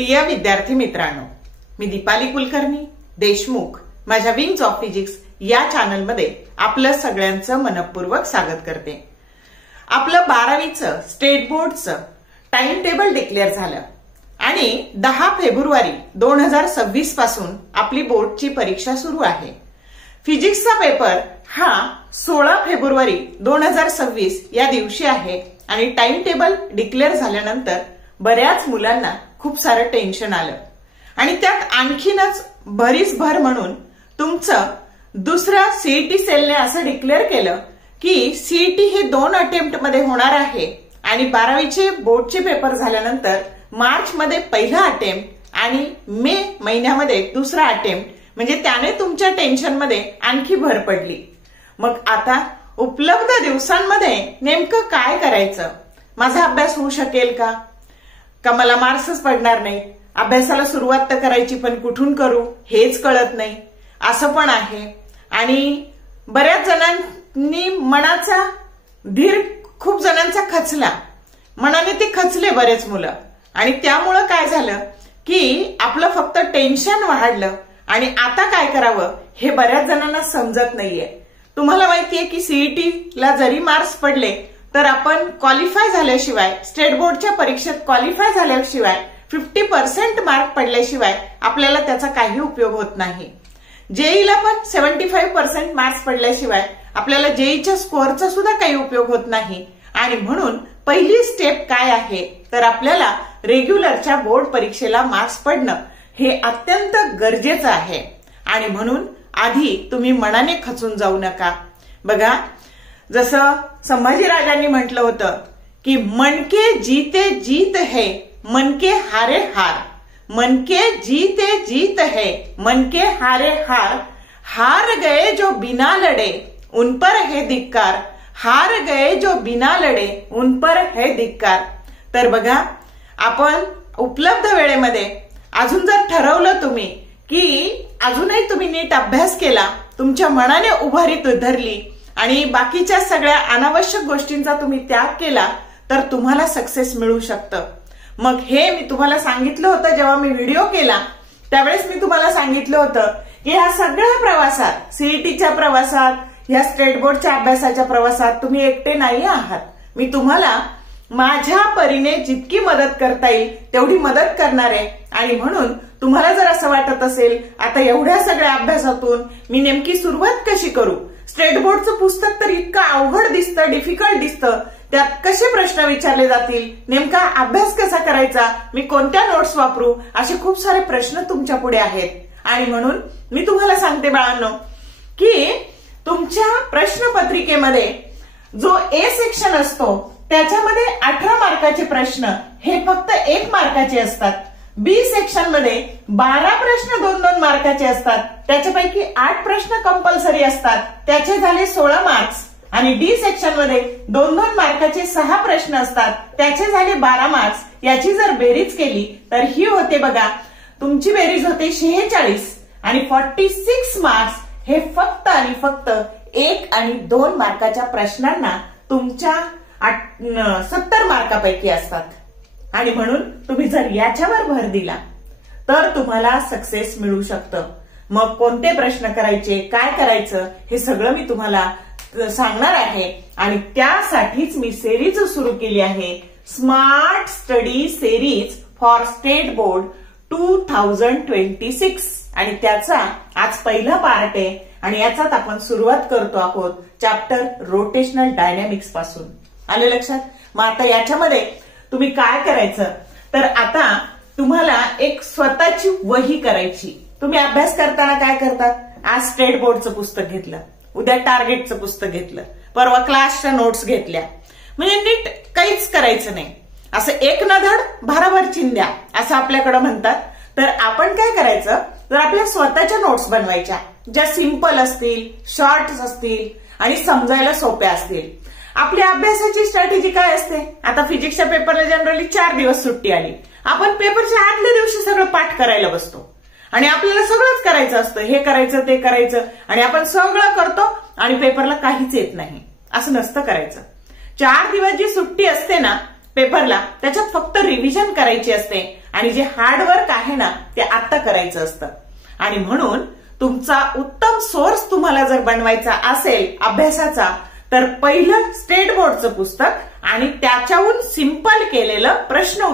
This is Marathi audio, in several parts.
प्रिय विद्यार्थी मित्रांनो, मी दीपाली कुलकर्णी देशमुख माझ्या विंग्स ऑफ फिजिक्स या चॅनलमध्ये आपलं सगळ्यांचं मनपूर्वक स्वागत करते। आपलं 12वीचं स्टेट बोर्डचं टाइम टेबल डिक्लेअर झालं आणि 10 फेब्रुवारी 2026 पासून आपली बोर्डची परीक्षा सुरू आहे। फिजिक्सचा पेपर हा 16 फेब्रुवारी 2026 या दिवशी आहे आणि टाइम टेबल डिक्लेअर झाल्यानंतर बऱ्याच मुलांना खूप सारं टेन्शन आलं आणि त्यात आणखीनच भरीस भर म्हणून तुमचं दुसरा सीईटी सेलने असं डिक्लेअर केलं की सीईटी हे 2 अटेम्प्ट मध्ये होणार आहे आणि 12वीचे बोर्डचे पेपर झाल्यानंतर मार्च मध्ये पहिला अटेम्प्ट आणि मे महिन्यामध्ये दुसरा अटेम्प्ट, म्हणजे त्याने तुमच्या टेन्शन मध्ये आणखी भर पडली। मग आता उपलब्ध दिवसांमध्ये नेमकं काय करायचं? माझा अभ्यास होऊ शकेल का मला मार्क्सच पडणार नाही? अभ्यासाला सुरुवात तर करायची पण कुठून करू हेच कळत नाही, असं पण आहे। आणि बऱ्याच जणांनी मनाचा धीर खूप जणांचा खचला, मनाने ते खचले बरेच मुलं आणि त्यामुळं काय झालं की आपलं फक्त टेन्शन वाढलं आणि आता काय करावं हे बऱ्याच जणांना समजत नाहीये। तुम्हाला माहितीये की सीईटीला जरी मार्क्स पडले तर आपण क्वालिफाय झाल्याशिवाय, स्टेट बोर्डच्या परीक्षेत क्वालिफाय झाल्याशिवाय 50% मार्क पडल्याशिवाय आपल्याला त्याचा काही उपयोग होत नाही। जेईला पण 75% मार्क्स पडल्याशिवाय आपल्याला जेईच्या स्कोअरचा सुद्धा काही उपयोग होत नाही। आणि म्हणून पहिली स्टेप काय आहे तर आपल्याला रेग्युलरच्या बोर्ड परीक्षेला मार्क्स पडणं हे अत्यंत गरजेचं आहे आणि म्हणून आधी तुम्ही मनाने खचून जाऊ नका। बघा, जसं संभाजीराजांनी म्हटलं होतं की मन के जीते जीत है मन के हारे हार, मन के जीते जीत है मन के हारे हार, हार गए जो बिना लड़े उन पर है धिक्कार, हार गए जो बिना लड़े उन पर है धिक्कार। तर बघा, आपण उपलब्ध वेळेमध्ये अजून जर ठरवलं तुम्ही की अजूनही तुम्ही नीट अभ्यास केला, तुमच्या मनाने उभारी धरली आणि बाकीच्या सगळ्या अनावश्यक गोष्टींचा तुम्ही त्याग केला तर तुम्हाला सक्सेस मिळू शकतं। मग हे मी तुम्हाला सांगितलं होतं जेव्हा मी व्हिडिओ केला त्यावेळेस मी तुम्हाला सांगितलं होतं की ह्या सगळ्या प्रवासात, सीईटीच्या प्रवासात, ह्या स्टेट बोर्डच्या अभ्यासाच्या प्रवासात तुम्ही एकटे नाही आहात। मी तुम्हाला माझ्या परीने जितकी मदत करता येईल तेवढी मदत करणार आहे आणि म्हणून तुम्हाला जर असं वाटत असेल आता एवढ्या सगळ्या अभ्यासातून मी नेमकी सुरुवात कशी करू, स्टेट बोर्डचं पुस्तक तर इतकं अवघड दिसतं, डिफिकल्ट दिसतं, त्यात कसे प्रश्न विचारले जातील, नेमका अभ्यास कसा करायचा, मी कोणत्या नोट्स वापरू, असे खूप सारे प्रश्न तुमच्या पुढे आहेत। आणि म्हणून मी तुम्हाला सांगते बाळांनो की तुमच्या प्रश्नपत्रिकेमध्ये जो ए सेक्शन असतो त्याच्यामध्ये 18 मार्काचे प्रश्न हे फक्त 1 मार्काचे असतात। बी सेक्शन मध्ये 12 प्रश्न 2-2 मार्काचे असतात, त्याच्यापैकी 8 प्रश्न कंपल्सरी असतात, त्याचे झाले 16 मार्क्स। आणि डी सेक्शन मध्ये 2-2 मार्काचे 6 प्रश्न असतात, त्याचे झाले 12 मार्क्स। याची जर बेरीज केली तर ही होते बघा, तुमची बेरीज होते 46 आणि 46 मार्क्स हे फक्त आणि फक्त 1 आणि 2 मार्काच्या प्रश्नांना तुमच्या 70 मार्कापैकी असतात। आणि म्हणून तुम्ही जर याच्यावर भर दिला तर तुम्हाला सक्सेस मिळू शकतं। मग कोणते प्रश्न करायचे, काय करायचं हे सगळं मी तुम्हाला सांगणार आहे आणि त्यासाठीच मी सिरीज सुरू केली आहे, smart study series for state board 2026 आणि त्याचा आज पहिला पार्ट आहे आणि याचाच आपण सुरुवात करतो आहोत चॅप्टर रोटेशनल डायनॅमिक्स पासून। आले लक्षात? मग आता याच्यामध्ये तुम्ही काय करायचं तर आता तुम्हाला एक स्वतःची वही करायची। तुम्ही अभ्यास करताना काय करतात, आज स्टेट बोर्डचं पुस्तक घेतलं, उद्या टार्गेटचं पुस्तक घेतलं, परवा क्लासच्या नोट्स घेतल्या, म्हणजे नीट काहीच करायचं नाही, असं एक न धड भाराभर चिंध्या असं आपल्याकडे म्हणतात। तर आपण काय करायचं तर आपल्या स्वतःच्या नोट्स बनवायच्या ज्या सिंपल असतील, शॉर्ट असतील आणि समजायला सोप्या असतील। आपल्या अभ्यासाची स्ट्रॅटेजी काय असते, आता फिजिक्सच्या पेपरला जनरली 4 दिवस सुट्टी आली, आपण पेपरच्या आदल्या दिवशी सगळं पाठ करायला बसतो आणि आपल्याला सगळंच करायचं असतं, हे करायचं ते करायचं आणि आपण सगळं करतो आणि पेपरला काहीच येत नाही। असं नसतं करायचं। 4 दिवस जी सुट्टी असते ना पेपरला त्याच्यात फक्त रिव्हिजन करायची असते आणि जे हार्डवर्क आहे ना ते आता करायचं असतं. आणि म्हणून तुमचा उत्तम सोर्स तुम्हाला जर बनवायचा असेल अभ्यासाचा, तर पहिलं स्टेट बोर्डचं पुस्तक आणि त्याच्याहून सिंपल केलेलं प्रश्न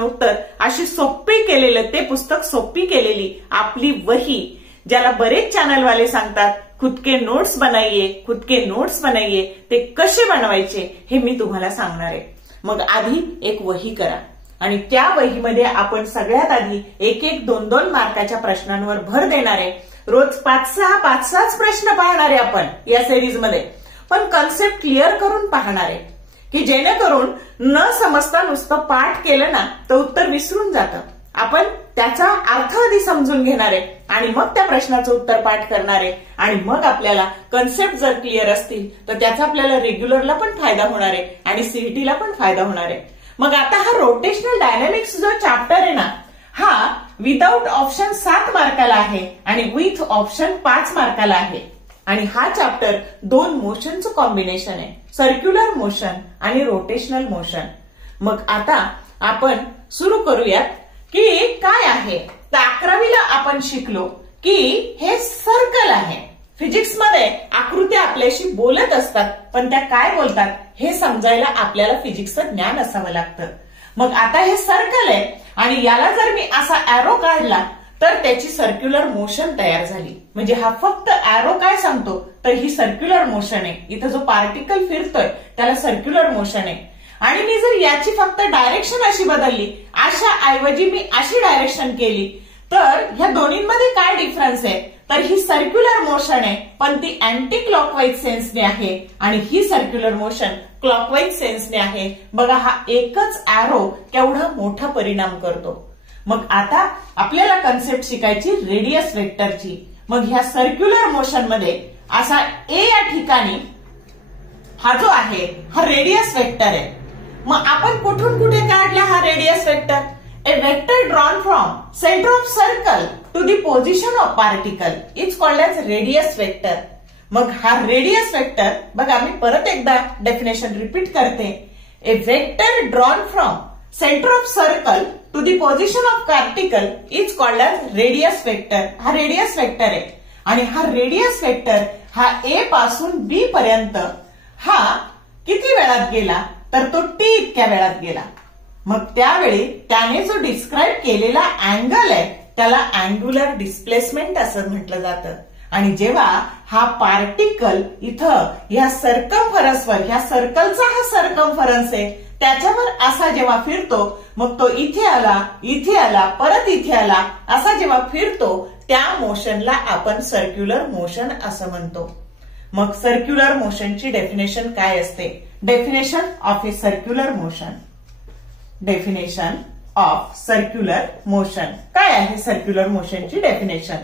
उत्तर अशी सोपी केलेलं ते पुस्तक, सोपी केलेली आपली वही, ज्याला बरेच चॅनलवाले सांगतात खुद के नोट्स बनाइए, ते कसे बनवायचे हे मी तुम्हाला सांगणार आहे. मग आधी एक वही करा आणि त्या वहीमध्ये आपण सगळ्यात आधी 1-1, 2-2 मार्काच्या प्रश्नांवर भर देणार आहे. रोज 5-6 प्रश्न पाहणार आहे आपण या सिरीजमध्ये, पण कन्सेप्ट क्लिअर करून पाहणार आहे की जेणेकरून न समजता नुसतं पाठ केलं ना तर उत्तर विसरून जातं. आपण त्याचा अर्थ आधी समजून घेणार आहे आणि मग त्या प्रश्नाचं उत्तर पाठ करणार आहे. आणि मग आपल्याला कन्सेप्ट जर क्लिअर असतील तर त्याचा आपल्याला रेग्युलरला पण फायदा होणार आहे आणि सीईटीला पण फायदा होणार आहे. मग आता हा रोटेशनल डायनॅमिक्स जो चॅप्टर आहे ना, हा विदाउट ऑप्शन 7 मार्काला आहे आणि विथ ऑप्शन 5 मार्काला आहे. आणि हा चॅप्टर 2 मोशनचं कॉम्बिनेशन आहे, सर्क्युलर मोशन आणि रोटेशनल मोशन. मग आता आपण सुरू करूयात की काय आहे. तर 11वीला आपण शिकलो की हे सर्कल आहे. फिजिक्समध्ये आकृत्या आपल्याशी बोलत असतात, पण त्या काय बोलतात हे समजायला आपल्याला फिजिक्सचं ज्ञान असावं लागतं. मग आता हे सर्कल आहे आणि याला जर मी असा एरो काढला तर त्याची सर्क्युलर मोशन तयार झाली. म्हणजे हा फक्त एरो काय सांगतो तर ही सर्क्युलर मोशन आहे. इथं जो पार्टिकल फिरतोय त्याला सर्क्युलर मोशन आहे. आणि मी जर याची फक्त डायरेक्शन अशी बदलली, अशा ऐवजी मी अशी डायरेक्शन केली, तर ह्या दोन्हीमध्ये काय डिफरन्स आहे तर ही सर्क्युलर मोशन आहे पण ती अँटी क्लॉकवाईज सेन्सने आहे आणि ही सर्क्युलर मोशन क्लॉकवाईज सेन्सने आहे. बघा हा एकच एरो केवढा मोठा परिणाम करतो. मग आता आपल्याला कन्सेप्ट शिकायची रेडियस वेक्टरची. मग ह्या सर्क्युलर मोशन मध्ये असा ए या ठिकाणी हा जो आहे हा रेडियस वेक्टर आहे. मग आपण कुठून कुठे काढला हा radius vector? A vector drawn from centre of circle to the position of particle is called as radius vector. मग हा रेडियस वेक्टर बघा, मी परत एकदा डेफिनेशन रिपीट करते. A vector drawn from centre of circle to the position of particle is called as radius vector. हा रेडियस वेक्टर आहे आणि हा रेडियस वेक्टर हा ए पासून बी पर्यंत हा किती वेळात गेला तर तो टी इतक्या वेळात गेला. मग त्यावेळी त्याने जो डिस्क्राईब केलेला अँगल आहे त्याला अँग्युलर डिस्प्लेसमेंट असं म्हटलं जातं. आणि जेव्हा हा पार्टिकल इथं ह्या सर्कम्फरन्सवर, ह्या सर्कलचा हा सर्कम्फरन्स आहे त्याच्यावर असा जेव्हा फिरतो, मग तो इथे आला परत इथे आला, असा जेव्हा फिरतो त्या मोशनला आपण सर्क्युलर मोशन असं म्हणतो. मग सर्क्युलर मोशनची डेफिनेशन काय असते? Definition of a circular motion. Definition of circular motion काय आहे? सर्क्युलर मोशनची definition,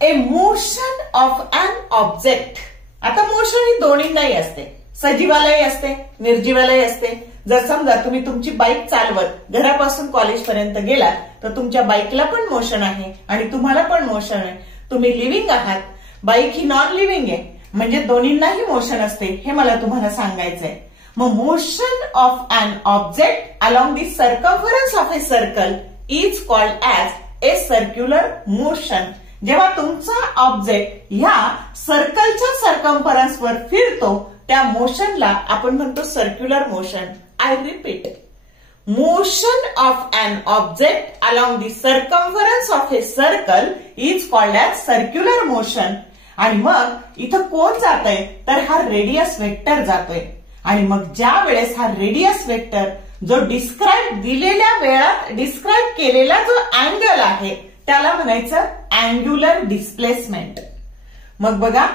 a motion of an object. आता मोशन ही दोन्हींनाही असते, सजीवालाही असते, निर्जीवालाही असते. जर समजा तुम्ही तुमची बाईक चालवत घरापासून कॉलेजपर्यंत गेलात तर तुमच्या बाईकला पण मोशन आहे आणि तुम्हाला पण मोशन आहे. तुम्ही लिव्हिंग आहात, बाईक ही नॉन लिव्हिंग आहे, म्हणजे दोन्हींनाही मोशन असते हे मला तुम्हाला सांगायचंय. मग motion of an object along the circumference of a circle is called as a circular motion. जेव्हा तुमचा ऑब्जेक्ट ह्या सर्कलच्या सर्कम्फरन्सवर फिरतो त्या मोशनला आपण म्हणतो circular motion. I repeat, motion of an object along the circumference of a circle is called as circular motion. आणि मग इथं कोण जातंय तर हा रेडियस वेक्टर जातोय. आणि मग ज्या वेळेस हा रेडियस वेक्टर जो डिस्क्राईब दिलेल्या वेळात डिस्क्राईब केलेला जो अँगल आहे त्याला म्हणायचं अँग्युलर डिस्प्लेसमेंट. मग बघा,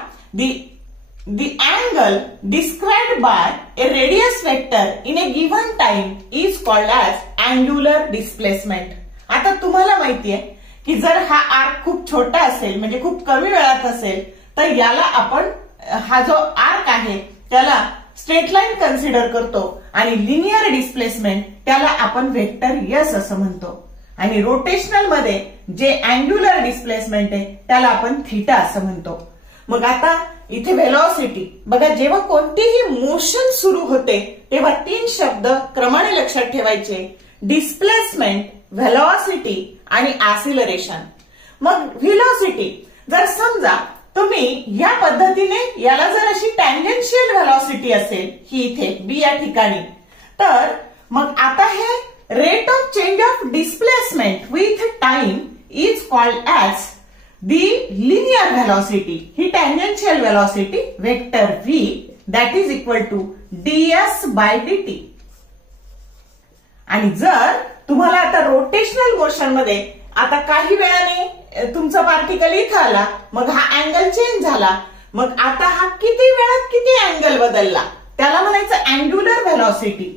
the angle described by a radius vector in a given time is called as angular displacement. आता तुम्हाला माहितीये की जर हा आर्क खूप छोटा असेल म्हणजे खूप कमी वेळात असेल तर याला आपण हा जो आर्क आहे त्याला स्ट्रेट लाईन कन्सिडर करतो आणि लिनियर डिस्प्लेसमेंट त्याला आपण वेक्टर एस असं म्हणतो. आणि रोटेशनल मध्ये जे अँग्युलर डिस्प्लेसमेंट आहे त्याला आपण थीटा असं म्हणतो. मग आता इथे व्हेलॉसिटी बघा, जेव्हा कोणतीही मोशन सुरू होते तेव्हा 3 शब्द क्रमाने लक्षात ठेवायचे: डिस्प्लेसमेंट, व्हेलॉसिटी आणि ऍसिलरेशन. मग व्हेलॉसिटी जर समजा तुम्ही या पद्धतीने याला जर अशी टँजेन्शियल व्हेलॉसिटी असेल ही इथे बी या ठिकाणी, तर मग आता हे rate of change of displacement with time is called as the linear velocity. ही tangential velocity vector v that is equal to ds by dt. आणि जर तुम्हाला आता रोटेशनल मोशन मध्ये आता काही वेळाने तुमचा पार्टिकल इथं आला, मग हा अँगल चेंज झाला, मग आता हा किती वेळात किती अँगल बदलला त्याला म्हणायचं अँग्युलर व्हेलॉसिटी.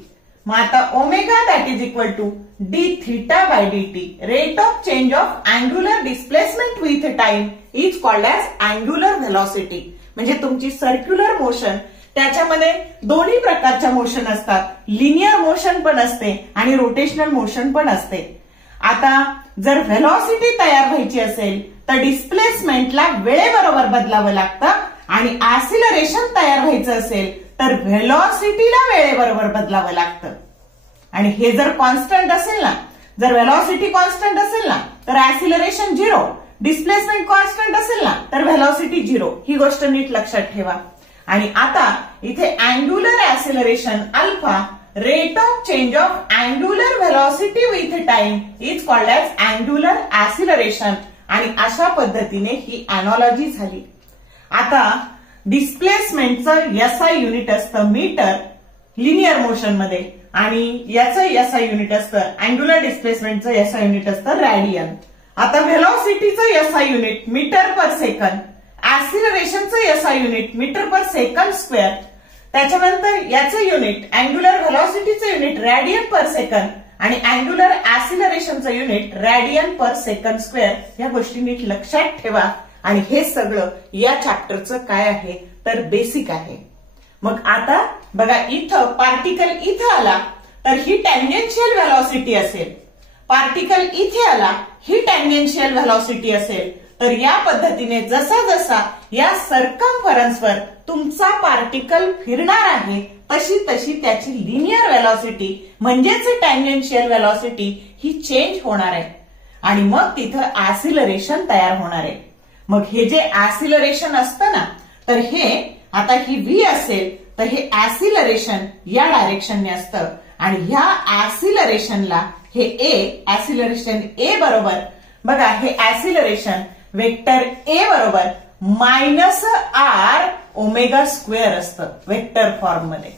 मग आता omega that is equal to D theta by dt rate of change of angular displacement with time is called as angular velocity. म्हणजे तुमची सर्क्युलर मोशन त्याच्यामध्ये दोन्ही प्रकारच्या मोशन असतात, लिनियर मोशन पण असते आणि रोटेशनल मोशन पण असते. आता जर व्हेलॉसिटी तयार व्हायची असेल तर डिस्प्लेसमेंटला वेळेबरोबर बदलावं लागतं आणि ऍसिलरेशन तयार व्हायचं असेल तर व्हेलॉसिटीला वेळेबरोबर बदलावं लागतं. आणि हे जर कॉन्स्टंट असेल ना, जर व्हेलॉसिटी कॉन्स्टंट असेल ना तर ऍसिलरेशन 0, डिस्प्लेसमेंट कॉन्स्टंट असेल ना तर व्हेलॉसिटी 0. ही गोष्ट नीट लक्षात ठेवा. आणि आता इथे angular ऍसिलरेशन alpha rate of change of angular velocity with time is called as angular ऍसिलरेशन. आणि अशा पद्धतीने ही अॅनॉलॉजी झाली. आता डिस्प्लेसमेंटचं SI युनिट असतं मीटर लिनियर मोशन मध्ये आणि याचं SI युनिट असतं अँग्युलर डिस्प्लेसमेंटचं SI युनिट असतं रॅडियन. आता व्हेलॉसिटीचं SI युनिट मीटर पर सेकंड, ऍसिलरेशनचं SI युनिट मीटर पर सेकंड स्क्वेअर, त्याच्यानंतर याचं युनिट अँग्युलर व्हेलॉसिटीचं युनिट रॅडियन पर सेकंड आणि अँग्युलर ऍसिलरेशनचं युनिट रॅडियन पर सेकंड स्क्वेअर. या गोष्टी नीट लक्षात ठेवा. आणि हे सगळं या चॅप्टरचं काय आहे तर बेसिक आहे. मग आता बघा इथं पार्टिकल इथं आला तर ही टँजेन्शियल व्हेलॉसिटी असेल, पार्टिकल इथे आला ही टँजेन्शियल व्हेलॉसिटी असेल. तर या पद्धतीने जसा जसा या सर्कम्फरन्सवर तुमचा पार्टिकल फिरणार आहे तशी तशी त्याची लिनियर व्हेलॉसिटी म्हणजेच टँजेन्शियल व्हेलॉसिटी ही चेंज होणार आहे आणि मग तिथं ऍसिलरेशन तयार होणार आहे. मग हे जे ऍसिलरेशन असतं ना तर हे आता ही v असेल तर हे ऍसिलरेशन या डायरेक्शनने असतं आणि ह्या ऍसिलरेशनला हे ऍसिलरेशन a बरोबर बघा हे ऍसिलरेशन वेक्टर a बरोबर -r ओमेगा स्क्वेअर असतं वेक्टर फॉर्म मध्ये.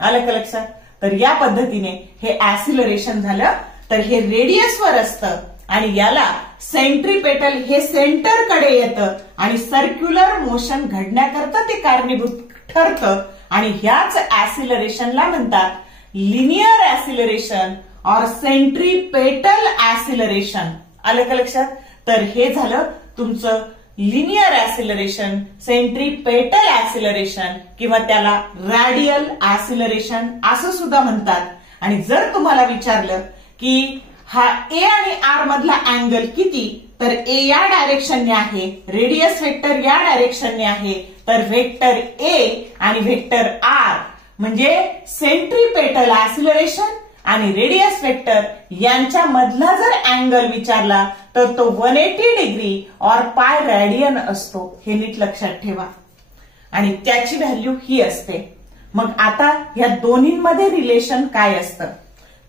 आलं का लक्षात? तर या पद्धतीने हे ऍसिलरेशन झालं तर हे रेडियसवर असतं आणि याला सेंट्रीपेटल हे सेंटर कडे येतं आणि सर्क्युलर मोशन घडण्याकरता ते कारणीभूत ठरतं आणि ह्याच ऍसिलरेशनला म्हणतात लिनियर ऍसिलरेशन और सेंट्रीपेटल ऍसिलरेशन. आलं का लक्षात? तर हे झालं तुमचं लिनियर ऍसिलरेशन, सेंट्रीपेटल ऍसिलरेशन किंवा त्याला रॅडियल ऍसिलरेशन असं सुद्धा म्हणतात. आणि जर तुम्हाला विचारलं की हा ए आणि आर मधला अँगल किती तर ए या डायरेक्शनने आहे, रेडियस वेक्टर या डायरेक्शनने आहे, तर वेक्टर ए आणि वेक्टर आर म्हणजे सेंट्रीपेटल ऍसिलरेशन आणि रेडियस वेक्टर यांच्या मधला जर अँगल विचारला तर तो 180 डिग्री और पाय रॅडियन असतो. हे नीट लक्षात ठेवा. आणि त्याची व्हॅल्यू ही असते. मग आता या दोन्हींमध्ये रिलेशन काय असतं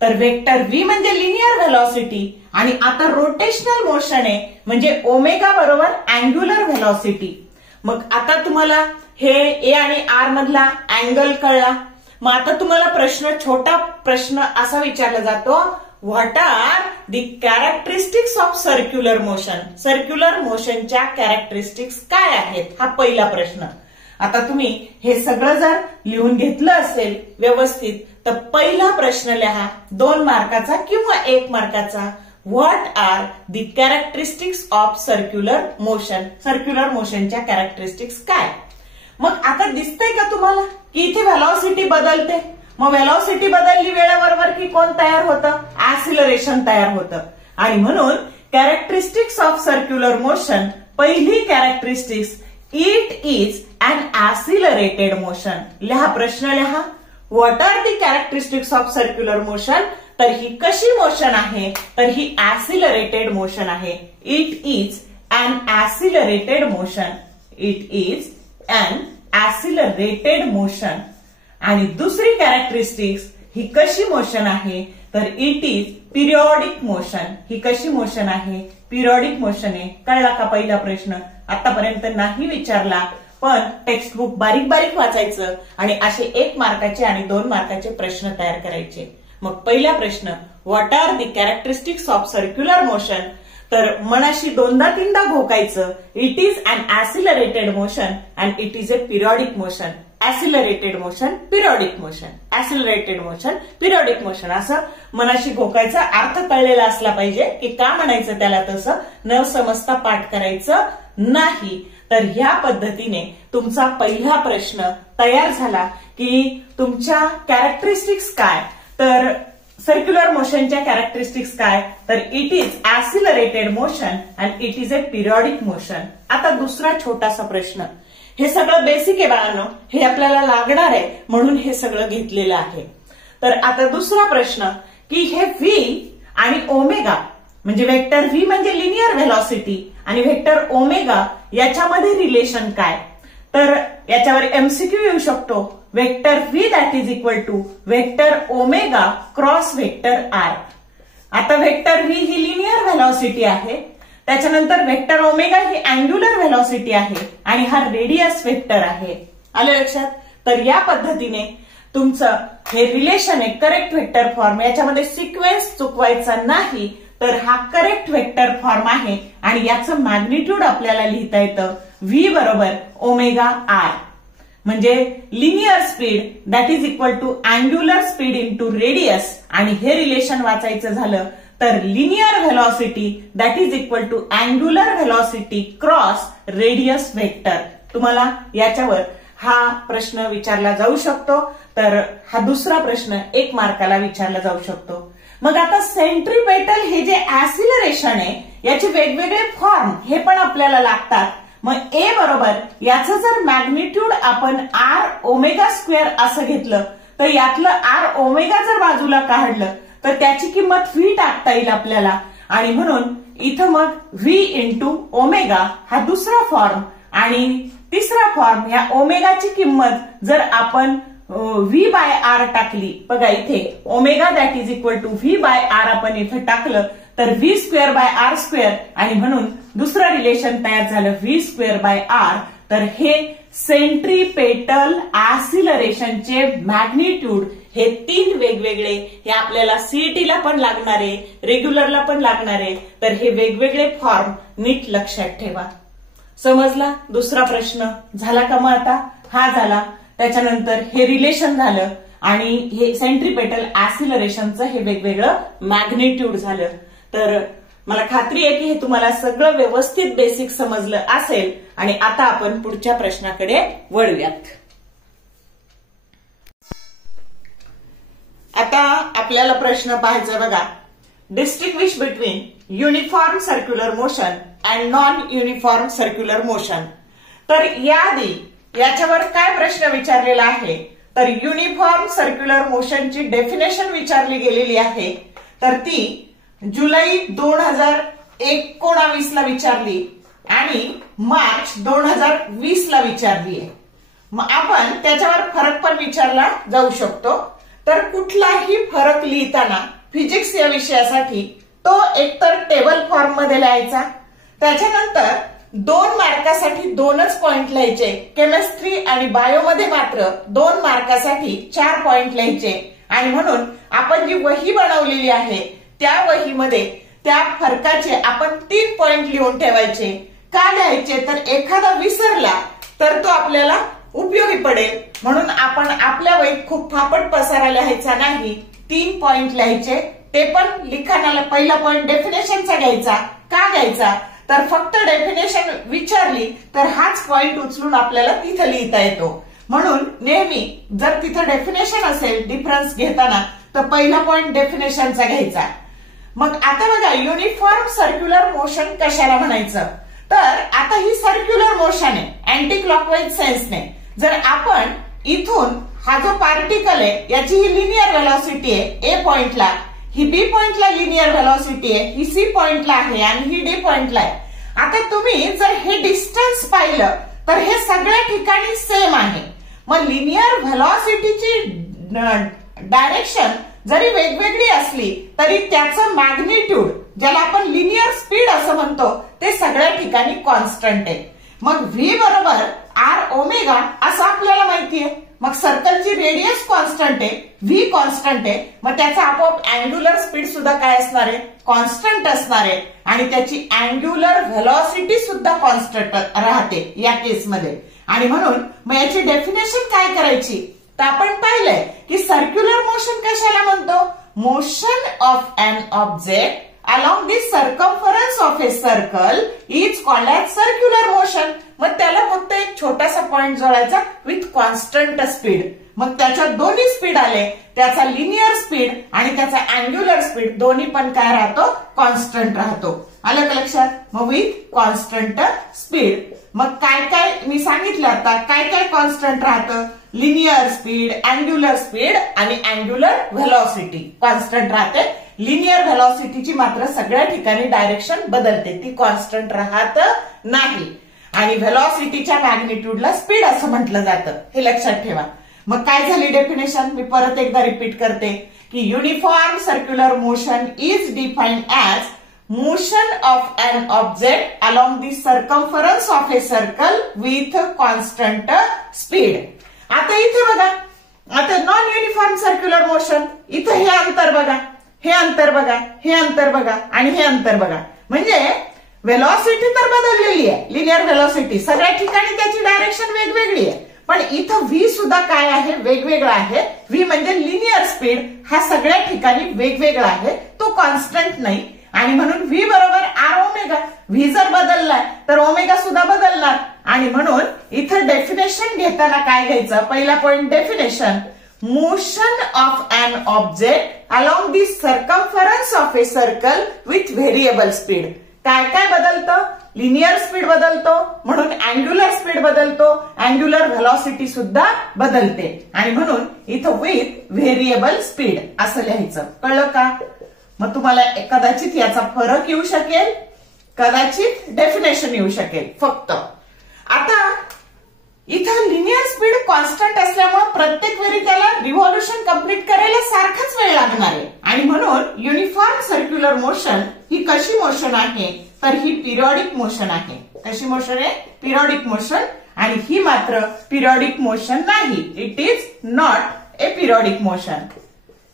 तर वेक्टर v म्हणजे लिनियर व्हेलॉसिटी आणि आता रोटेशनल मोशन आहे म्हणजे ओमेगा बरोबर अँग्युलर व्हेलॉसिटी. मग आता तुम्हाला हे ए आणि आर मधला अँगल कळला. मग आता तुम्हाला छोटा प्रश्न असा विचारला जातो, what are the characteristics of circular motion. Circular मोशनच्या कॅरेक्टरिस्टिक्स काय आहेत हा पहिला प्रश्न. आता तुम्ही हे सगळं जर लिहून घेतलं असेल व्यवस्थित तर पहिला प्रश्न लिहा 2 मार्काचा किंवा 1 मार्काचा. What are the characteristics of circular motion. Circular मोशनच्या कॅरेक्टरिस्टिक्स काय. मग आता दिसतंय का तुम्हाला की इथे व्हेलॉसिटी बदलते. मग व्हेलॉसिटी बदलली वेळेबरोबर की कोण तयार होतं ऍसिलरेशन तयार होतं. आणि म्हणून कॅरेक्टरिस्टिक्स ऑफ सर्क्युलर मोशन पहिली characteristics it is an accelerated motion. लिहा प्रश्न लिहा. What are the characteristics of circular motion तर ही कशी मोशन आहे, तर ही ऍसिलरेटेड मोशन आहे. It is an accelerated motion. It is an accelerated motion. आणि दुसरी कॅरेक्टरिस्टिक्स ही कशी मोशन आहे, तर इट इज पिरियॉडिक मोशन. ही कशी मोशन आहे, पिरियॉडिक मोशन आहे. कळला का पहिला प्रश्न? आतापर्यंत नाही विचारला, पण टेक्स्टबुक बारीक बारीक वाचायचं आणि असे 1 मार्काचे आणि 2 मार्काचे प्रश्न तयार करायचे. मग पहिला प्रश्न, what are the characteristics of circular motion? तर मनाशी 2दा-3दा घोकायचं. It is an accelerated motion and it is a periodic motion. Accelerated motion, periodic motion, accelerated motion, periodic motion, असं मनाशी घोकायचा. अर्थ कळलेला असला पाहिजे की का म्हणायचं त्याला तसं, न समजता पाठ करायचं नाही. तर ह्या पद्धतीने तुमचा पहिला प्रश्न तयार झाला की तुमच्या कॅरेक्टरिस्टिक्स काय, तर सर्क्युलर मोशनच्या कॅरेक्टरिस्टिक्स काय, तर it is accelerated motion and it is a periodic motion. आता दुसरा छोटासा प्रश्न. हे सगळं बेसिक आहे बाळांनो, हे आपल्याला लागणार आहे म्हणून हे सगळं घेतलेलं आहे. तर आता दुसरा प्रश्न की हे व्ही आणि ओमेगा म्हणजे वेक्टर व्ही म्हणजे लिनियर व्हेलॉसिटी आणि वेक्टर ओमेगा याच्यामध्ये रिलेशन काय, तर याच्यावर एमसीक्यू येऊ शकतो. Vector V that is equal to vector omega cross vector R. आता वेक्टर व्ही ही लिनियर व्हेलॉसिटी आहे, त्याच्यानंतर वेक्टर ओमेगा ही अँग्युलर व्हेलॉसिटी आहे आणि हा रेडियस वेक्टर आहे. आलं लक्षात? तर या पद्धतीने तुमचं हे रिलेशन आहे करेक्ट वेक्टर फॉर्म. याच्यामध्ये सिक्वेन्स चुकवायचा नाही, तर हा करेक्ट वेक्टर फॉर्म आहे आणि याचं मॅग्निट्यूड आपल्याला लिहिता येतं व्ही बरोबर ओमेगा आर. म्हणजे linear speed that is equal to angular speed into radius. आणि हे रिलेशन वाचायचं झालं तर linear velocity that is equal to angular velocity cross radius vector. तुम्हाला याच्यावर हा प्रश्न विचारला जाऊ शकतो. तर हा दुसरा प्रश्न 1 मार्काला विचारला जाऊ शकतो. मग आता सेंट्रीपेटल हे जे ऍसिलरेशन आहे याचे वेगवेगळे फॉर्म हे पण आपल्याला लागतात. मग ए बरोबर याचं जर मॅग्निट्यूड आपण आर ओमेगा स्क्वेअर असं घेतलं तर यातलं आर ओमेगा जर बाजूला काढलं तर त्याची किंमत व्ही टाकता येईल आपल्याला. आणि म्हणून इथं मग व्ही इंटू ओमेगा हा दुसरा फॉर्म आणि तिसरा फॉर्म. या ओमेगाची किंमत जर आपण व्ही बाय आर टाकली, बघा इथे omega that is equal to V by R आपण इथे टाकलं तर V square by R square आणि म्हणून दुसरं रिलेशन तयार झालं व्ही स्क्वेअर बाय आर. तर हे सेंट्रीपेटल ऍसिलरेशनचे मॅग्निट्यूड हे 3 वेगवेगळे, हे आपल्याला सीईटीला पण लागणार आहे, रेग्युलरला पण लागणार आहे. तर हे वेगवेगळे फॉर्म नीट लक्षात ठेवा. समजला? दुसरा प्रश्न झाला का? मग आता हा झाला. त्याच्यानंतर हे रिलेशन झालं आणि हे सेंट्रीपेटल ऍसिलरेशनचं हे वेगवेगळं मॅग्निट्यूड झालं. तर मला खात्री आहे की हे तुम्हाला सगळं व्यवस्थित बेसिक समजलं असेल. आणि आता आपण पुढच्या प्रश्नाकडे वळूयात. आता आपल्याला प्रश्न पाहायचा बघा, distinguish between uniform circular motion and non uniform circular motion. तर याआधी याच्यावर काय प्रश्न विचारलेला आहे, तर युनिफॉर्म सर्क्युलर मोशनची डेफिनेशन विचारली गेलेली आहे. तर ती जुलै 2019 ला विचारली आणि मार्च 2020 ला विचारली आहे. मग आपण त्याच्यावर फरक पण विचारला जाऊ शकतो. तर कुठलाही फरक लिहिताना फिजिक्स या विषयासाठी तो एकतर टेबल फॉर्म मध्ये लिहायचा, त्याच्यानंतर 2 मार्कासाठी 2च पॉइंट लिहायचे. केमिस्ट्री आणि बायोमध्ये मात्र 2 मार्कासाठी 4 पॉइंट लिहायचे. आणि म्हणून आपण जी वही बनवलेली आहे त्या वहीमध्ये त्या फरकाचे आपण 3 पॉइंट लिहून ठेवायचे. का लिहायचे, तर एखादा विसरला तर तो आपल्याला उपयोगी पडेल म्हणून आपण आपल्या वहीत खूप फापट पसारा लिहायचा नाही, 3 पॉइंट लिहायचे. ते पण लिखाणाला पहिला पॉइंट डेफिनेशनचा घ्यायचा. का घ्यायचा, तर फक्त डेफिनेशन विचारली तर हाच पॉइंट उचलून आपल्याला तिथं लिहिता येतो. म्हणून नेहमी जर तिथं डेफिनेशन असेल डिफरन्स घेताना तर पहिला पॉइंट डेफिनेशनचा घ्यायचा. मग आता बघा, युनिफॉर्म सर्क्युलर मोशन कशाला म्हणायचं, तर आता ही सर्क्युलर मोशन आहे अँटी क्लॉकवाईज सेन्सने. जर आपण इथून हा जो पार्टिकल आहे याची ही लिनियर व्हेलॉसिटी आहे ए पॉइंटला, ही बी पॉइंटला लिनियर व्हेलॉसिटी आहे, ही सी पॉइंटला आहे आणि ही डी पॉइंटला आहे. आता तुम्ही जर हे डिस्टन्स पाहिलं तर हे सगळ्या ठिकाणी सेम आहे. मग लिनियर व्हेलॉसिटीची डायरेक्शन जरी वेगवेगळी असली तरी त्याचं मॅग्निट्यूड, ज्याला आपण लिनियर स्पीड असं म्हणतो, ते सगळ्या ठिकाणी कॉन्स्टंट आहे. मग व्ही बरोबर आर ओमेगा असं आपल्याला माहिती आहे. मग सर्कलची रेडियस कॉन्स्टंट आहे, व्ही कॉन्स्टंट आहे, मग त्याचा आपोआप अँग्युलर स्पीड सुद्धा काय असणार आहे, कॉन्स्टंट असणार आहे. आणि त्याची अँग्युलर व्हेलॉसिटी सुद्धा कॉन्स्टंट राहते या केसमध्ये. आणि म्हणून मग याची डेफिनेशन काय करायची, तर आपण पाहिलंय की सर्क्युलर मोशन कशाला म्हणतो, motion of an object along the circumference of a circle is called as circular motion. मग त्याला फक्त एक छोटासा पॉइंट जोडायचा विथ कॉन्स्टंट स्पीड. मग त्याच्यात दोन्ही स्पीड आले, त्याचा लिनियर स्पीड आणि त्याचा अँग्युलर स्पीड दोन्ही पण काय राहतो, कॉन्स्टंट राहतो. आलं का लक्षात. मग विथ कॉन्स्टंट स्पीड. मग काय काय मी सांगितलं आता, काय काय कॉन्स्टंट राहतं, लिनियर स्पीड, अँग्युलर स्पीड आणि अँग्युलर व्हेलॉसिटी कॉन्स्टंट राहते. लिनियर व्हेलॉसिटीची मात्र सगळ्या ठिकाणी डायरेक्शन बदलते, ती कॉन्स्टंट राहत नाही. आणि व्हेलॉसिटीच्या मॅग्निट्यूडला स्पीड असं म्हटलं जातं, हे लक्षात ठेवा. मग काय झाली डेफिनेशन, मी परत एकदा रिपीट करते की uniform circular motion is defined as motion of an object along the circumference of a circle with constant speed. आता इथे बघा, आता नॉन युनिफॉर्म सर्क्युलर मोशन, इथं हे अंतर बघा, हे अंतर बघा, हे अंतर बघा आणि हे अंतर बघा. म्हणजे व्हेलॉसिटी तर बदललेली आहे, लिनियर व्हेलॉसिटी सगळ्या ठिकाणी त्याची डायरेक्शन वेगवेगळी आहे, पण इथं व्ही सुद्धा काय आहे, वेगवेगळा आहे. व्ही म्हणजे लिनियर स्पीड, हा सगळ्या ठिकाणी वेगवेगळा आहे, तो कॉन्स्टंट नाही. आणि म्हणून व्ही बरोबर आर ओमेगा. व्ही जर बदललाय तर ओमेगा सुद्धा बदलणार. आणि म्हणून इथं डेफिनेशन घेताना काय घ्यायचं, पहिला point definition, motion of an object along the circumference of a circle with variable speed. काय काय बदलतं, लिनियर स्पीड बदलतो, म्हणून अँग्युलर स्पीड बदलतो, अँग्युलर व्हेलॉसिटी सुद्धा बदलते. आणि म्हणून इथं विथ व्हेरिएबल स्पीड असं लिहायचं. कळलं का. मग तुम्हाला कदाचित याचा फरक येऊ शकेल, कदाचित डेफिनेशन येऊ शकेल फक्त. आता इथं लिनियर स्पीड कॉन्स्टंट असल्यामुळे प्रत्येक वेळी त्याला रिव्हॉल्युशन कंप्लीट करायला सारखाच वेळ लागणार आहे. आणि म्हणून युनिफॉर्म सर्क्युलर मोशन ही कशी मोशन आहे, तर ही पिरियॉडिक मोशन आहे. कशी मोशन आहे, पिरियॉडिक मोशन. आणि ही मात्र पिरियॉडिक मोशन नाही, it is not a periodic motion.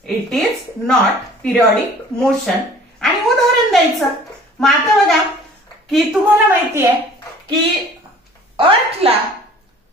It is not periodic motion. आणि उदाहरण द्यायचं. मग आता बघा की तुम्हाला माहिती आहे की अर्थला,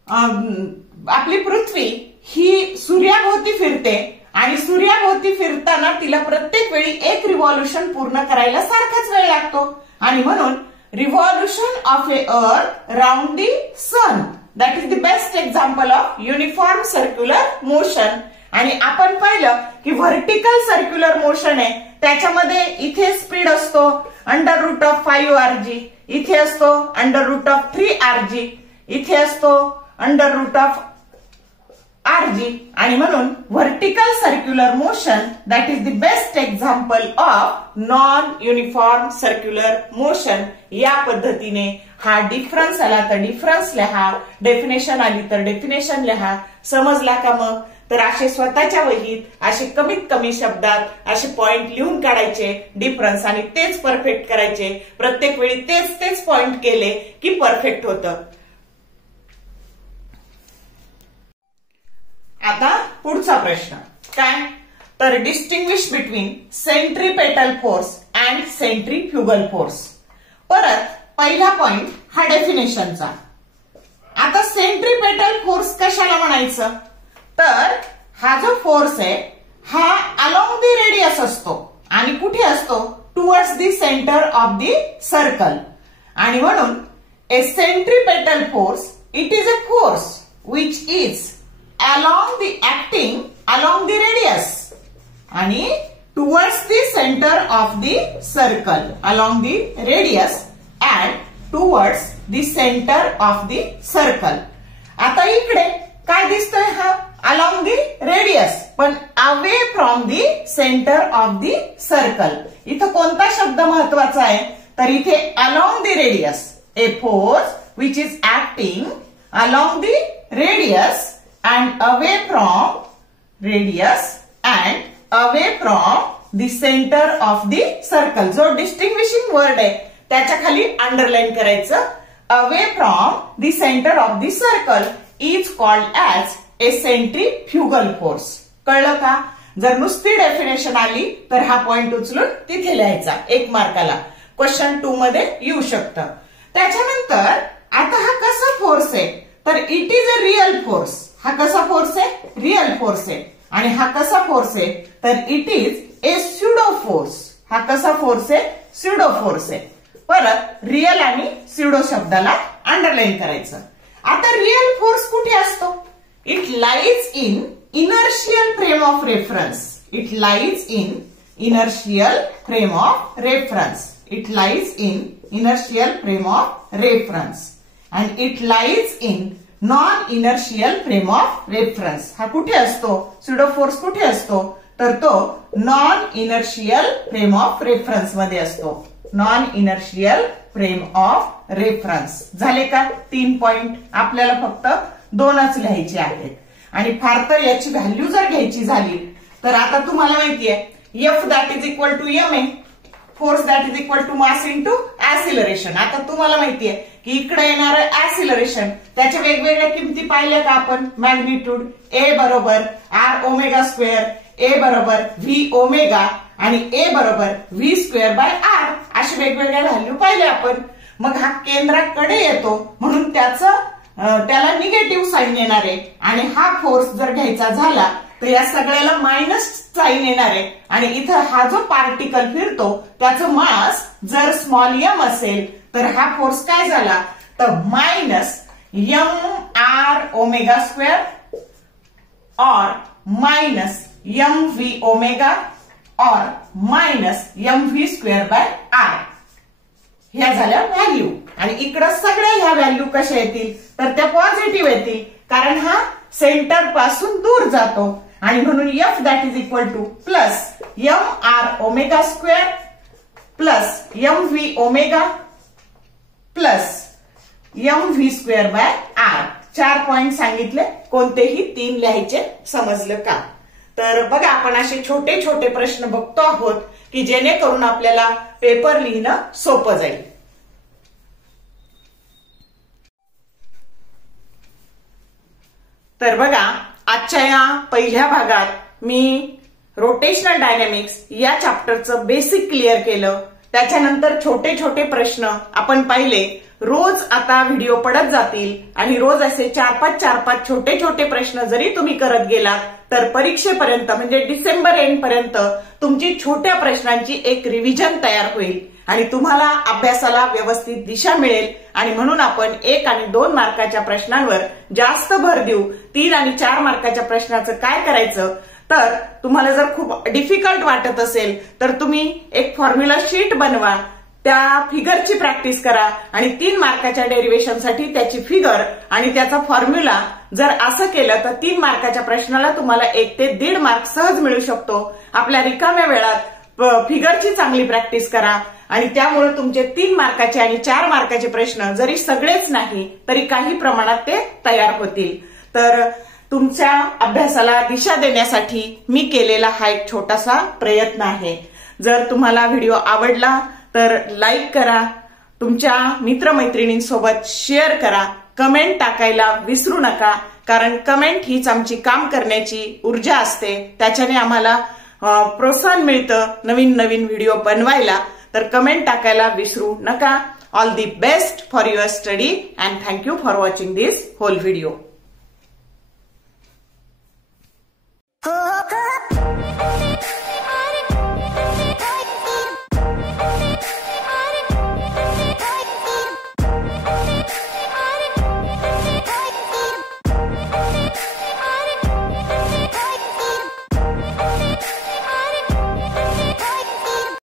आपली पृथ्वी ही सूर्याभोवती फिरते आणि सूर्याभोवती फिरताना तिला प्रत्येक वेळी एक रिव्हॉल्युशन पूर्ण करायला सारखाच वेळ लागतो. आणि म्हणून revolution of a earth round the sun, that is the best example of uniform circular motion. आणि आपण पाहिलं की व्हर्टिकल सर्क्युलर मोशन आहे, त्याच्यामध्ये इथे स्पीड असतो √5 rg, इथे असतो √3 rg, इथे असतो √rg. आणि म्हणून vertical circular motion that is the best example of non uniform circular motion. या पद्धतीने हा डिफरन्स आला तर डिफरन्स लिहा, डेफिनेशन आली तर डेफिनेशन लिहा. समजला का मग. तर असे स्वतःच्या वहीत असे कमीत कमी शब्दात असे पॉइंट लिहून काढायचे डिफरन्स, आणि तेच परफेक्ट करायचे. प्रत्येक वेळी तेच तेच पॉइंट केले की परफेक्ट होतं. आता पुढचा प्रश्न काय, तर distinguish between centripetal force and centrifugal force. परत पहिला पॉइंट हा डेफिनेशनचा. आता सेंट्रीपेटल फोर्स कशाला म्हणायचं, तर हा जो फोर्स आहे हा अलॉंग दी रेडियस असतो आणि कुठे असतो, towards the centre of the circle. आणि म्हणून a centripetal force it is a force which is along the acting along the radius आणि towards the center of the circle, along the radius and towards the center of the circle. आता इकडे काय दिसतोय, हा along the radius, पण away from the centre of the circle. इथं कोणता शब्द महत्वाचा आहे तर इथे along the radius. A force which is acting along the radius and away from radius and away from the centre of the circle. जो डिस्टिंग्विशिंग वर्ड आहे त्याच्या खाली अंडरलाईन करायचं. Away from the centre of the circle is called as A centrifugal force. कळलं का? जर नुसती डेफिनेशन आली तर हा पॉइंट उचलून तिथे लिहायचा 1 मार्काला. क्वेश्चन 2 मध्ये येऊ शकतं. त्याच्यानंतर आता हा कसा फोर्स आहे तर it is a real force. हा कसा फोर्स आहे? रिअल फोर्स आहे. आणि हा कसा फोर्स आहे तर it is a pseudo force. हा कसा फोर्स आहे? स्युडो फोर्स आहे. परत रिअल आणि स्युडो शब्दाला अंडरलाईन करायचं. आता रिअल फोर्स कुठे असतो? It lies in inertial frame of reference. It lies in inertial frame of reference. It lies in inertial frame of reference and it lies in non inertial frame of reference. हा कुठे असतो? स्युडो फोर्स कुठे असतो तर तो non inertial frame of reference मध्ये असतो. Non inertial frame of reference. झाले का? 3 पॉइंट. आपल्याला फक्त 2च लिहायचे आहेत. आणि फार तर याची व्हॅल्यू जर घ्यायची झाली तर आता तुम्हाला माहितीये F that is equal to M A. Force that is equal to mass into acceleration. आता तुम्हाला माहितीये की इकडे येणारं ऍसिलरेशन त्याच्या वेगवेगळ्या किमती पाहिल्या का आपण? मॅग्निट्यूड ए बरोबर आर ओमेगा स्क्वेअर, ए बरोबर व्ही ओमेगा आणि ए बरोबर व्ही स्क्वेअर बाय आर. अशा वेगवेगळ्या व्हॅल्यू पाहिल्या आपण. मग हा केंद्राकडे येतो म्हणून त्याला निगेटिव्ह साईन येणार आहे. आणि हा फोर्स जर घ्यायचा झाला तर या सगळ्याला मायनस साईन येणार आहे. आणि इथं हा जो पार्टिकल फिरतो त्याचं मास जर स्मॉल एम असेल तर हा फोर्स काय झाला तर minus M R omega square और मायनस एम व्ही ओमेगा और minus M V square by R. ह्या झाल्या व्हॅल्यू. आणि इकडं सगळ्या ह्या व्हॅल्यू कशा येतील तर त्या पॉझिटिव्ह येतील कारण हा सेंटर पासून दूर जातो. आणि म्हणून F that is equal to plus M R omega square plus M V omega plus M V square by R. 4 point सांगितले. कोणतेही 3 लिहायचे. समजलं का? तर बघा आपण असे छोटे छोटे प्रश्न बघतो आहोत की जेणेकरून आपल्याला पेपर लिहिणं सोपं जाईल. तर बघा आजच्या या पहिल्या भागात मी रोटेशनल डायनॅमिक्स या चॅप्टरचं बेसिक क्लिअर केलं. त्याच्यानंतर छोटे छोटे प्रश्न आपण पाहिले. रोज आता व्हिडिओ पडत जातील आणि रोज असे 4-5 छोटे छोटे प्रश्न जरी तुम्ही करत गेलात तर परीक्षेपर्यंत म्हणजे डिसेंबर एंड पर्यंत तुमची छोट्या प्रश्नांची एक रिव्हिजन तयार होईल आणि तुम्हाला अभ्यासाला व्यवस्थित दिशा मिळेल. आणि म्हणून आपण 1 आणि 2 मार्काच्या प्रश्नांवर जास्त भर देऊ. 3 आणि 4 मार्काच्या प्रश्नाचं काय करायचं तर तुम्हाला जर खूप डिफिकल्ट वाटत असेल तर तुम्ही एक फॉर्म्युला शीट बनवा. त्या फिगरची प्रॅक्टिस करा आणि 3 मार्काच्या डेरिव्हेशनसाठी त्याची फिगर आणि त्याचा फॉर्म्युला जर असं केलं तर 3 मार्काच्या प्रश्नाला तुम्हाला 1 ते 1.5 मार्क सहज मिळू शकतो. आपल्या रिकाम्या वेळात फिगरची चांगली प्रॅक्टिस करा आणि त्यामुळे तुमचे 3 मार्काचे आणि 4 मार्काचे प्रश्न जरी सगळेच नाही तरी काही प्रमाणात ते तयार होतील. तर तुमच्या अभ्यासाला दिशा देण्यासाठी मी केलेला हा एक छोटासा प्रयत्न आहे. जर तुम्हाला व्हिडिओ आवडला तर लाईक करा, तुमच्या मित्रमैत्रिणींसोबत शेअर करा, कमेंट टाकायला विसरू नका कारण कमेंट हीच आमची काम करण्याची ऊर्जा असते. त्याच्याने आम्हाला प्रोत्साहन मिळतं नवीन नवीन व्हिडिओ बनवायला. तर कमेंट टाकायला विसरू नका. All the best for your study and thank you for watching this whole video.